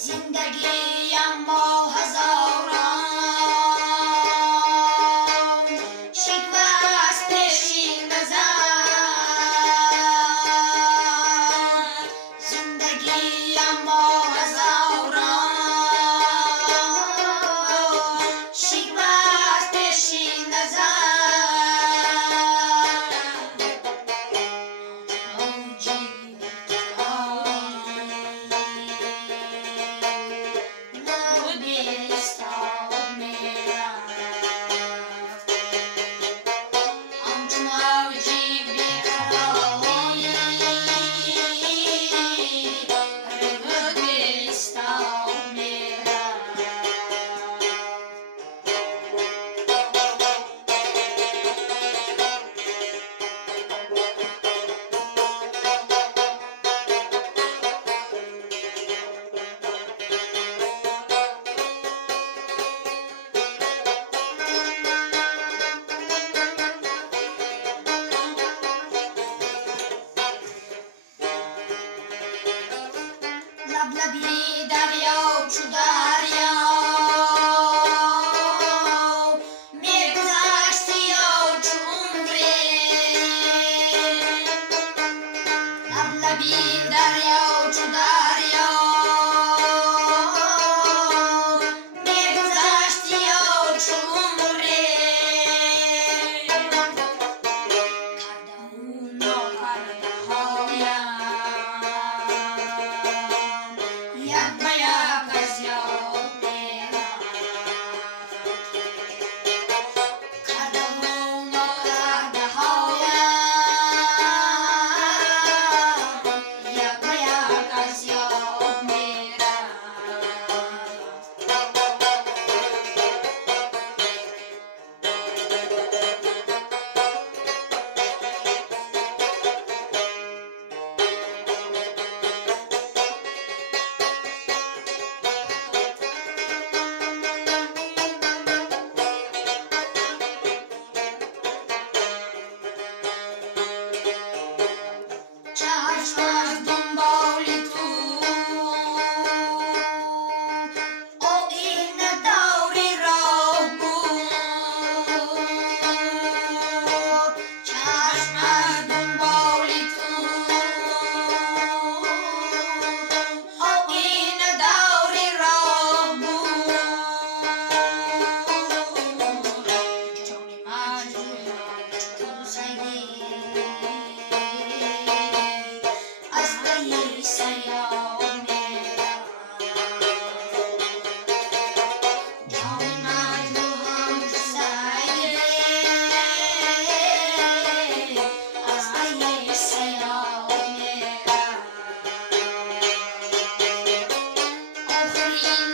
زندگیم با هزاران شکوه از پیشین نزن، زندگیم با هزاران شکوه از پیشین نزن. لبی دریا چو دریا می‌گذشتی یا چو عمری، لبی دریا چو دریا می‌گذشتی یا چو عمری، کرده او ناکرده هایم یک به یک از یاد می‌رفت، کرده و ناکرده هایم یک به یک از یاد چشم از دنبال تو آینه داری راه بود، چشم از دنبال تو آینه داری راه بود، جان مجنونم تو سیدی از پی سیاه می‌رفت، جان مجروحم چو سیلی از پی سیاه می‌رفت. آخرین